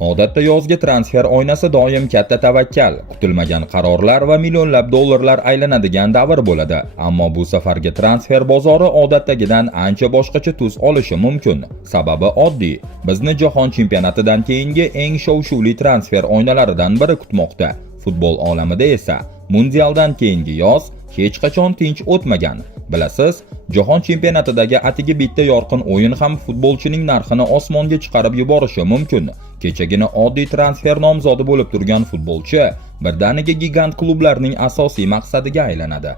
Odatda yozgi transfer oynasi doim katta tavakkal, kutilmagan qarorlar va millionlab dollarlar aylanadigan davr bo'ladi. Ammo bu safargi transfer bozori odatdagidan ancha boshqacha tus olishi mumkin. Sababi oddiy. Bizni jahon chempionatidan keyingi eng shov-shuvli transfer oynalaridan biri kutmoqda. Futbol olamida esa mundialdan keyingi yoz hech qachon tinch o'tmagan. Bilasiz, jahon chempionatidagi atigi bitta yorqin o'yin ham futbolchining narxini osmonga chiqarib yuborishi mumkin. Kechagina oddiy transfer nomzodi bo'lib turgan futbolchi birdaniga gigant klublarning asosiy maqsadiga aylanadi.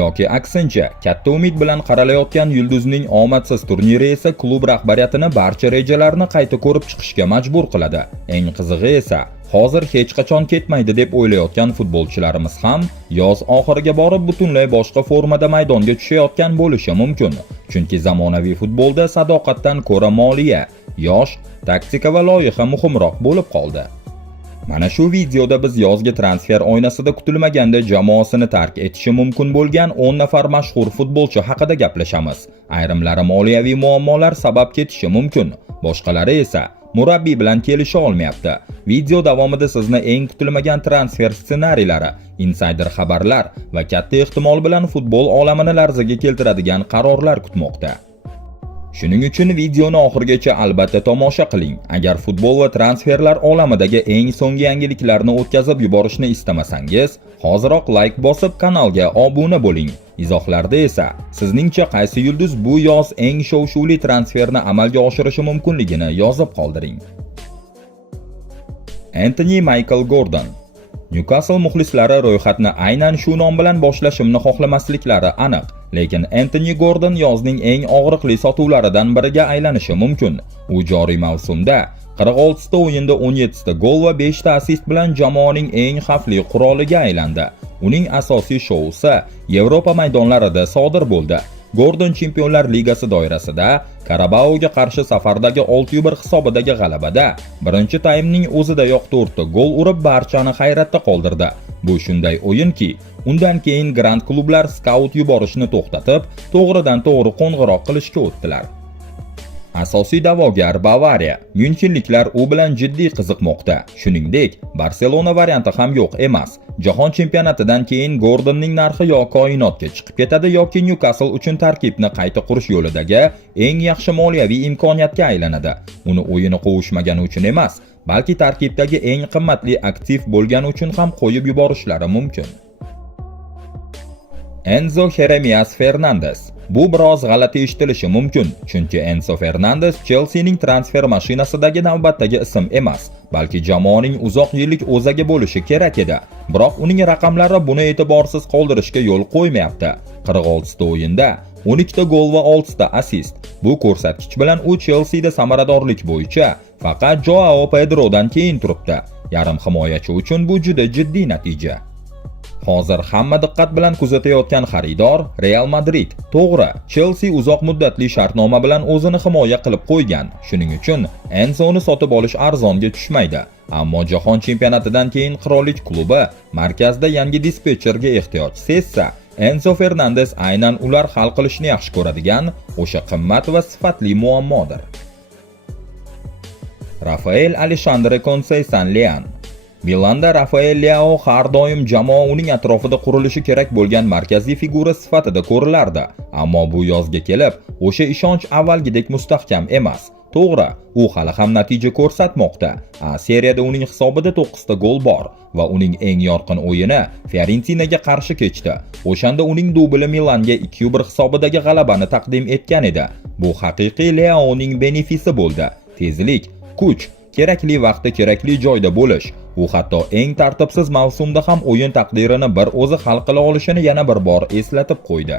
Yoki aksincha, katta umid bilan qaralayotgan yulduzning omadsiz turniri esa klub rahbariyatini barcha rejalarni qayta ko'rib chiqishga majbur qiladi. Eng qizig'i esa, hozir hech qachon ketmaydi deb o'ylayotgan futbolchilarimiz ham yoz oxiriga borib butunlay boshqa formada maydonga tushayotgan bo'lishi mumkin. Chunki zamonaviy futbolda sadoqatdan ko'ra moliya, yosh, taktika va loyiha muhimroq bo'lib qoldi. Mana shu videoda biz yozgi transfer oynasida kutilmaganda jamoasini tark etishi mumkin bo'lgan 10 nafar mashhur futbolchi haqida gaplashamiz. Ayrimlari moliyaviy muammolar sabab ketishi mumkin, boshqalari esa murabbiy bilan kelisha olmayapti. Video davomida sizni eng kutilmagan transfer ssenariylari, insider xabarlar va katta ehtimol bilan futbol olamini larzaga keltiradigan qarorlar kutmoqda. Shuning uchun videoni oxirigacha albatta tomosha qiling. Agar futbol va transferlar olamidagi eng so'nggi yangiliklarni o'tkazib yuborishni istamasangiz, hoziroq like bosib kanalga obuna bo'ling. Izohlarda esa sizningcha qaysi yulduz bu yoz eng shov-shuvli transferni amalga oshirishi mumkinligini yozib qoldiring. Anthony Michael Gordon. Newcastle muxlislari ro'yxatni aynan shu nom bilan boshlashimni xohlamasliklari aniq, lekin Anthony Gordon yozning eng og'riqli sotuvlaridan biriga aylanishi mumkin. U joriy mavsumda 46 ta o'yinda 17 ta gol va 5 ta assist bilan jamoaning eng xavfli quroliga aylandi. Uning asosiy shousi Yevropa maydonlarida sodir bo'ldi. Gordon Chempionlar Ligasi doirasida Karabaoga qarshi safardagi 6-1 hisobidagi g'alabada birinchi taymning o'zidayoq 4 ta gol urib barchani hayratda qoldirdi. Bu shunday o'yinki, undan keyin grand klublar skaut yuborishni to'xtatib, to'g'ridan-to'g'ri qo'ng'iroq qilishga o'tdilar. Asosiy da'vogar Bavariya. Myunchenliklar u bilan jiddiy qiziqmoqda. Shuningdek, Barselona varianti ham yo'q emas. Jahon chempionatidan keyin Gordonning narxi yo koinotga chiqib ketadi yoki Newcastle uchun tarkibni qayta qurish yo'lidagi eng yaxshi moliyaviy imkoniyatga aylanadi. Uni o'yini qovushmagani uchun emas, balki tarkibdagi eng qimmatli aktiv bo'lgani uchun ham qo'yib yuborishlari mumkin. Enzo Jeremias Fernandes. Bu biroz g'alati eshitilishi mumkin, chunki Enzo Fernandes Chelseaning transfer mashinasidagi navbatdagi ism emas, balki jamoaning uzoq yillik o'zagi bo'lishi kerak edi. Biroq uning raqamlari buni e'tiborsiz qoldirishga yo'l qo'ymayapti. 46 ta o'yinda 12 ta gol va 6 ta assist. Bu ko'rsatkich bilan u Chelseada samaradorlik bo'yicha faqat Joao Pedrodan keyin turibdi. Yarim himoyachi uchun bu juda jiddiy natija. Hozir hamma diqqat bilan kuzatayotgan xaridor Real Madrid. To'g'ri, Chelsea uzoq muddatli shartnoma bilan o'zini himoya qilib qo'ygan. Shuning uchun Enzoni sotib olish arzonga tushmaydi. Ammo jahon chempionatidan keyin qirollik klubi markazda yangi dispetcherga ehtiyoj sezsa, Enzo Fernandes aynan ular hal qilishni yaxshi ko'radigan o'sha qimmat va sifatli muammodir. Rafael Alexandre Conceição-Leão. Milanda Rafael Leao har doim jamoa uning atrofida qurilishi kerak bo'lgan markaziy figura sifatida ko'rilardi. Ammo bu yozga kelib, o'sha ishonch avvalgidek mustahkam emas. To'g'ri, u hali ham natija ko'rsatmoqda. Seriyada uning hisobida 9 ta gol bor va uning eng yorqin o'yini Fiorentinaga qarshi kechdi. O'shanda uning dubli Milanga 2-1 hisobidagi g'alabani taqdim etgan edi. Bu haqiqiy Leaoning benefisi bo'ldi. Tezlik, kuch, kerakli vaqtda kerakli joyda bo'lish. U hatto eng tartibsiz mavsumda ham o'yin taqdirini bir o'zi hal qila olishini yana bir bor eslatib qo'ydi.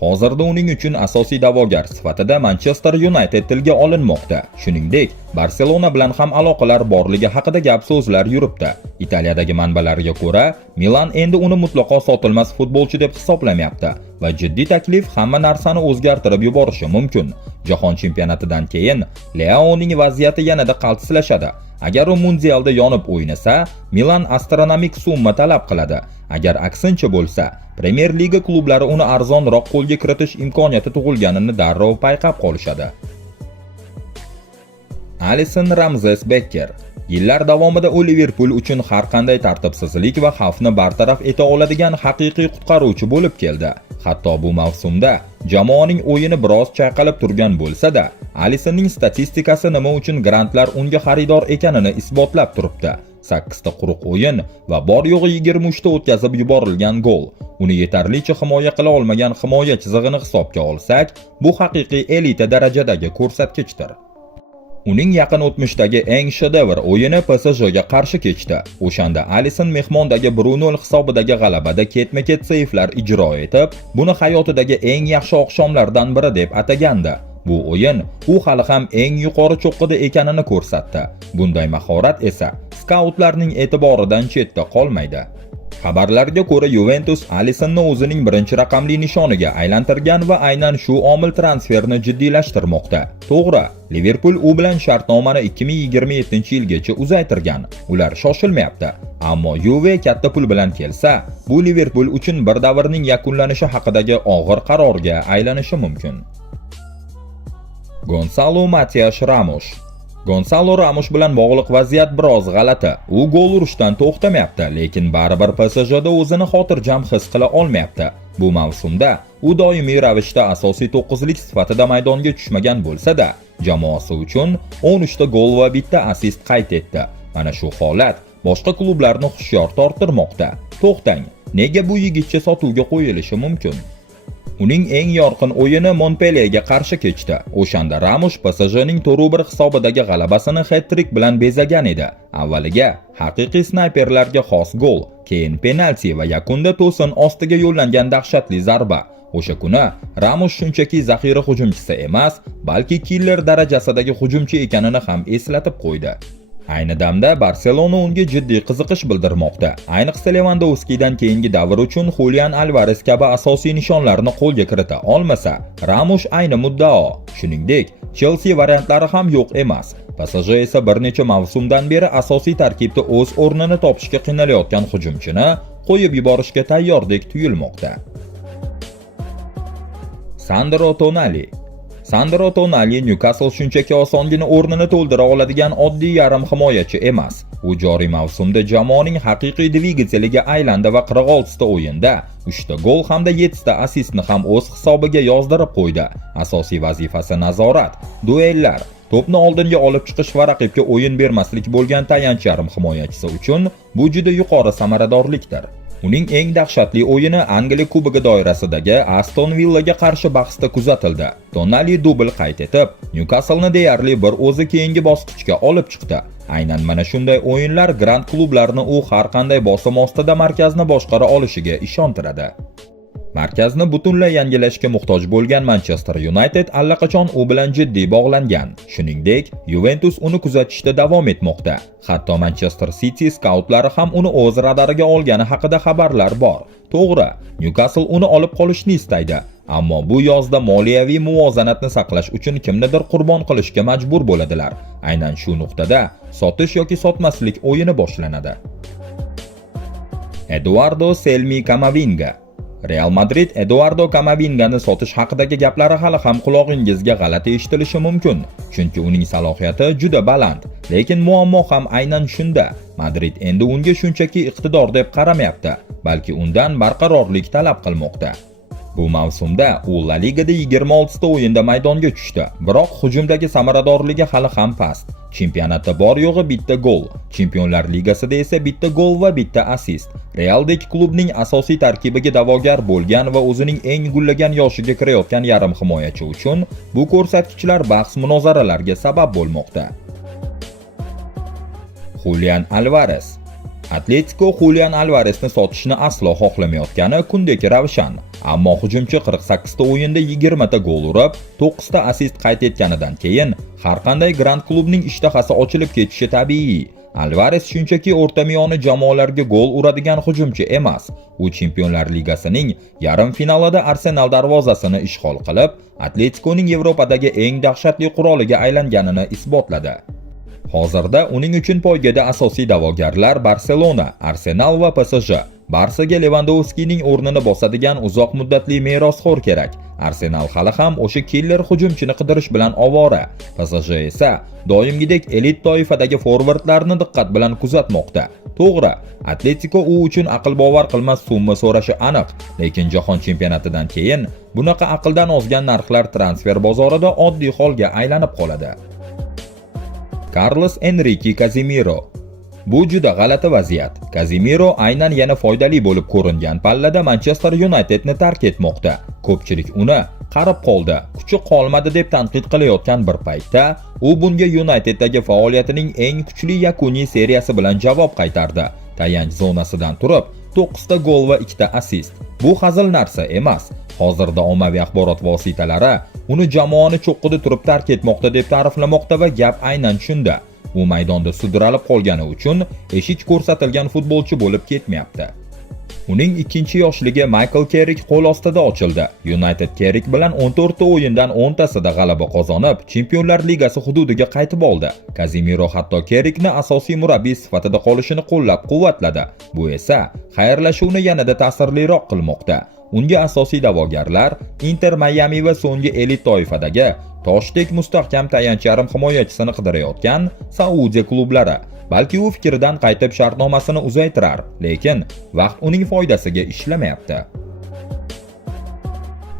Hozirda uning uchun asosiy da'vogar sifatida Manchester United tilga olinmoqda. Shuningdek, Barselona bilan ham aloqalar borligi haqida gap-so'zlar yuribdi. Italiyadagi manbalarga ko'ra, Milan endi uni mutlaqo sotilmas futbolchi deb hisoblamayapti va jiddiy taklif hamma narsani o'zgartirib yuborishi mumkin. Jahon chempionatidan keyin Leaoning vaziyati yanada qaltislashadi. Agar u mundialda yonib o'ynasa, Milan astronomik summa talab qiladi. Agar aksincha bo'lsa, Premier Liga klublari uni arzonroq qo'lga kiritish imkoniyati tug'ilganini darrov payqab qolishadi. Alisson Ramzes Becker. Yillar davomida u Liverpool uchun har qanday tartibsizlik va xavfni bartaraf eta oladigan haqiqiy qutqaruvchi bo'lib keldi. Hatto bu mavsumda jamoaning o'yini biroz chayqalib turgan bo'lsa-da, Alissonning statistikasi nima uchun grantlar unga xaridor ekanini isbotlab turibdi. 8 ta quruq o'yin va bor yo'g'i 23 ta o'tkazib yuborilgan gol. Uni yetarlicha himoya qila olmagan himoya chizig'ini hisobga olsak, bu haqiqiy elita darajadagi ko'rsatkichdir. Uning yaqin o'tmishdagi eng shedevr o'yini PSJga qarshi kechdi. O'shanda Alisson mehmondagi 1-0 hisobidagi g'alabada ketma-ket seyflar ijro etib, buni hayotidagi eng yaxshi oqshomlardan biri deb atagandi. Bu o'yin u hali ham eng yuqori cho'qqida ekanini ko'rsatdi. Bunday mahorat esa skautlarning e'tiboridan chetda qolmaydi. Xabarlarga ko'ra, Juventus Alissonni o'zining birinchi raqamli nishoniga aylantirgan va aynan shu omil transferni jiddiylashtirmoqda. To'g'ri, Liverpool u bilan shartnomani 2027-yilgacha uzaytirgan. Ular shoshilmayapti. Ammo Juve katta pul bilan kelsa, bu Liverpool uchun bir davrning yakunlanishi haqidagi og'ir qarorga aylanishi mumkin. Gonzalo Matias Ramos. Gonzalo Ramos bilan bog'liq vaziyat biroz g'alati. U gol urishdan to'xtamayapti, lekin baribir PSJda o'zini xotirjam his qila olmayapti. Bu mavsumda u doimiy ravishda asosiy 9lik sifatida maydonga tushmagan bo'lsa-da, jamoasi uchun 13 ta gol va 1 ta assist qayd etdi. Mana shu holat boshqa klublarni hushyor torttirmoqda. To'xtang, nega bu yigitcha sotuvga qo'yilishi mumkin? Uning eng yorqin o'yini Montpellierga qarshi kechdi. O'shanda Ramos PSJning 4-1 hisobidagi g'alabasini hat-trick bilan bezagan edi. Avvaliga haqiqiy snayperlarga xos gol, keyin penalti va yakunda to'sin ostiga yo'llangan dahshatli zarba. O'sha kuni Ramos shunchaki zaxira hujumchisi emas, balki killer darajasidagi hujumchi ekanini ham eslatib qo'ydi. Ayni damda Barselona unga jiddiy qiziqish bildirmoqda. Ayniqsa Lewandowskidan keyingi davr uchun Julian Alvarez kabi asosiy nishonlarni qo'lga kirita olmasa, Ramos ayni muddao. Shuningdek, Chelsea variantlari ham yo'q emas. PSG esa bir necha mavsumdan beri asosiy tarkibda o'z o'rnini topishga qiynalayotgan hujumchini qo'yib yuborishga tayyorlik tuyulmoqda. Sandro Tonali Newcastle shunchaki osongina o'rnini to'ldira oladigan oddiy yarim himoyachi emas. U joriy mavsumda jamoaning haqiqiy dvigateliga aylandi va 46 ta o'yinda 3 ta gol hamda 7 ta assistni ham o'z hisobiga yozdirib qo'ydi. Asosiy vazifasi nazorat, duellar, to'pni oldinga olib chiqish va raqibga o'yin bermaslik bo'lgan tayanch yarim himoyachisi uchun bu juda yuqori samaradorlikdir. Uning eng dahshatli o'yini Angliya Kubogi doirasidagi Aston Villaga qarshi bahsda kuzatildi. Tonali dubl qayd etib, Newcastle-ni deyarli bir o'zi keyingi bosqichga olib chiqdi. Aynan mana shunday o'yinlar grand klublarni u har qanday bosim ostida markazni boshqara olishiga ishontiradi. Markazni butunlay yangilashga muhtoj bo'lgan Manchester United allaqachon u bilan jiddiy bog'langan. Shuningdek, Juventus uni kuzatishda davom etmoqda. Hatto Manchester City skautlari ham uni o'z radariga olgani haqida xabarlar bor. To'g'ri, Newcastle uni olib qolishni istaydi, ammo bu yozda moliyaviy muvozanatni saqlash uchun kimnidir qurbon qilishga majbur bo'ladilar. Aynan shu nuqtada sotish yoki sotmaslik o'yini boshlanadi. Eduardo Selmi Camavinga. Real Madrid Eduardo Camavingani sotish haqidagi gaplari hali ham qulog'ingizga g'alati eshitilishi mumkin, chunki uning salohiyati juda baland. Lekin muammo ham aynan shunda. Madrid endi unga shunchaki iqtidor deb qaramayapti, balki undan barqarorlik talab qilmoqda. Bu mavsumda u La Ligada 26 ta o'yinda maydonga tushdi, biroq hujumdagi samaradorligi hali ham past. Chempionatda bor yo'g'i 1 ta gol, Chempionlar Ligasida esa 1 ta gol va 1 ta assist. Realdagi klubning asosiy tarkibiga da'vogar bo'lgan va o'zining eng gullagan yoshiga kirayotgan yarim himoyachi uchun bu ko'rsatkichlar bahs-munozaralarga sabab bo'lmoqda. Julian Alvarez. Atletico Julian Alvarezni sotishni aslo xohlamayotgani kundek ravshan. Ammo hujumchi 48 ta o'yinda 20 ta gol urib, 9 ta assist qayd etganidan keyin har qanday grand klubning ishtahasi ochilib ketishi tabiiy. Alvarez shunchaki o'rta miyoni jamoalarga gol uradigan hujumchi emas. U Chempionlar Ligasining yarim finalida Arsenal darvozasini ishg'ol qilib, Atleticoning Yevropadagi eng dahshatli quroliga aylanganini isbotladi. Hozirda uning uchun poygada asosiy da'vogarlar Barselona, Arsenal va PSG. Barsaga Lewandowskining o'rnini bosadigan uzoq muddatli merosxo'r kerak. Arsenal hali ham o'sha killer hujumchini qidirish bilan ovora. PSG esa doimgidek elit toifadagi forvardlarni diqqat bilan kuzatmoqda. To'g'ri, Atletico u uchun aql bovar qilmas summa so'rashi aniq, lekin jahon chempionatidan keyin bunaqa aqldan ozgan narxlar transfer bozorida oddiy holga aylanib qoladi. Carlos Enrique Casemiro. Bu juda g'alati vaziyat. Casemiro aynan yana foydali bo'lib ko'ringan pallada Manchester Unitedni tark etmoqda. Ko'pchilik uni qarib qoldi, kuchi qolmadi deb tanqid qilayotgan bir paytda, u bunga Uniteddagi faoliyatining eng kuchli yakuniy seriyasi bilan javob qaytardi. Tayanch zonasidan turib, 9 ta gol va 2 ta assist. Bu hazil narsa emas. Hozirda ommaviy axborot vositalari uni jamoani cho'qqida turib tark etmoqda deb ta'riflamoqda va gap aynan shunda. U maydonda sudralib qolgani uchun eshik ko'rsatilgan futbolchi bo'lib ketmayapti. Uning ikkinchi yoshligi Michael Carrick qo'l ostida ochildi. United Carrick bilan 14 ta o'yindan 10 tasida g'alaba qozonib, Chempionlar Ligasi hududiga qaytib oldi. Casemiro hatto Carrickni asosiy murabbiy sifatida qolishini qo'llab-quvvatladi. Bu esa xayrlashuvni yanada ta'sirliroq qilmoqda. Unga asosiy da'vogarlar Inter Miami va so'nggi elit toifadagi toshdek mustahkam tayanch yarim himoyachisini qidirayotgan Saudiya klublari. Balki u fikridan qaytib shartnomasini uzaytirar, lekin vaqt uning foydasiga ishlamayapti.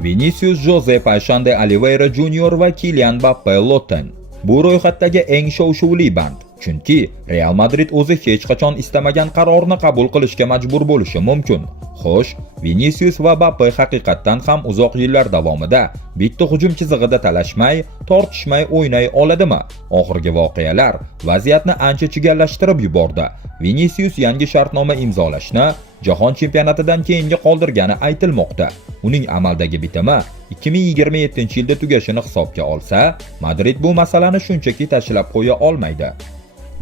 Vinicius Jose Paixão Oliveira Junior va Kylian Mbappe Lotten. Bu ro'yxatdagi eng shov-shuvli band. Chunki Real Madrid o'zi hech qachon istamagan qarorni qabul qilishga majbur bo'lishi mumkin. Xo'sh, Vinicius va Mbappe haqiqatdan ham uzoq yillar davomida bitta hujum chizig'ida talashmay, tortishmay o'ynay oladimi? Oxirgi voqealar vaziyatni ancha chigallashtirib yubordi. Vinicius yangi shartnoma imzolashni jahon chempionatidan keyinga qoldirgani aytilmoqda. Uning amaldagi bitimi 2027-yilda tugashini hisobga olsa, Madrid bu masalani shunchaki tashlab qo'ya olmaydi.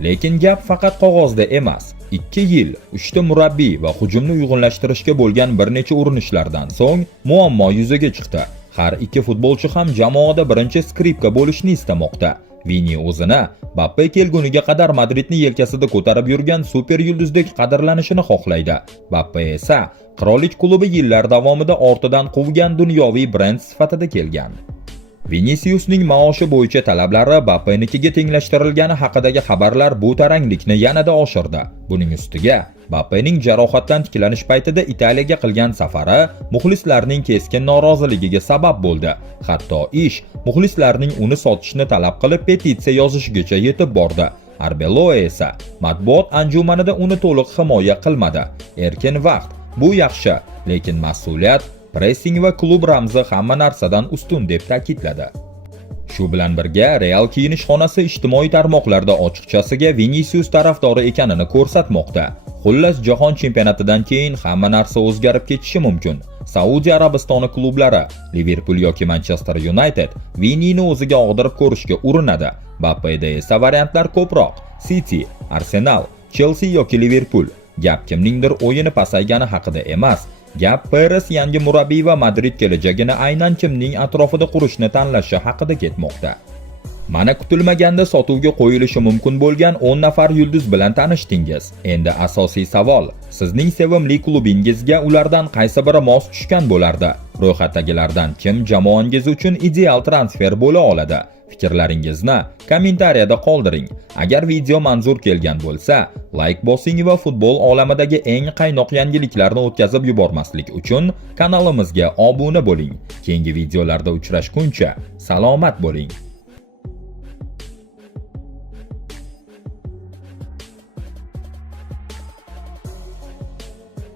Lekin gap faqat qog'ozda emas. 2 yil, 3 ta murabbiy va hujumni uyg'unlashtirishga bo'lgan bir necha urinishlardan so'ng muammo yuzaga chiqdi. Har ikki futbolchi ham jamoada birinchi skripka bo'lishni istamoqda. Vini o'zini Mbappe kelguniga qadar Madridni yelkasida ko'tarib yurgan super yulduzdek qadrlanishini xohlaydi. Mbappe esa qirollik klubi yillar davomida ortidan quvgan dunyoviy brend sifatida kelgan. Viniciusning maoshi bo'yicha talablari Mbappenikiga tenglashtirilgani haqidagi xabarlar bu taranglikni yanada oshirdi. Buning ustiga Mbappenining jarohatdan tiklanish paytida Italiyaga qilgan safari muxlislarning keskin noroziligiga sabab bo'ldi. Hatto ish muxlislarning uni sotishni talab qilib petitsiya yozishgacha yetib bordi. Arbeloa esa matbuot anjumanida uni to'liq himoya qilmadi. Erkin vaqt bu yaxshi, lekin mas'uliyat, pressing va klub ramzi hamma narsadan ustun deb ta'kidladi. Shu bilan birga Real kiyinish xonasi ijtimoiy tarmoqlarda ochiqchasiga Vinicius tarafdori ekanini ko'rsatmoqda. Xullas, jahon chempionatidan keyin hamma narsa o'zgarib ketishi mumkin. Saudiya Arabistoni klublari Liverpool yoki Manchester United Vinini o'ziga og'dirib ko'rishga urinadi. Mbappeda esa variantlar ko'proq: City, Arsenal, Chelsea yoki Liverpool. Gap kimningdir o'yini pasaygani haqida emas. Gap Perez yangi murabbiy va Madrid kelajagini aynan kimning atrofida qurishni tanlashi haqida ketmoqda. Mana kutilmaganda sotuvga qo'yilishi mumkin bo'lgan 10 nafar yulduz bilan tanishdingiz. Endi asosiy savol: sizning sevimli klubingizga ulardan qaysi biri mos tushgan bo'lardi? Ro'yxatdagilardan kim jamoangiz uchun ideal transfer bo'la oladi? Fikrlaringizni kommentariyada qoldiring. Agar video manzur kelgan bo'lsa, like bosing va futbol olamidagi eng qaynoq yangiliklarni o'tkazib yubormaslik uchun kanalimizga obuna bo'ling. Keyingi videolarda uchrashguncha salomat bo'ling.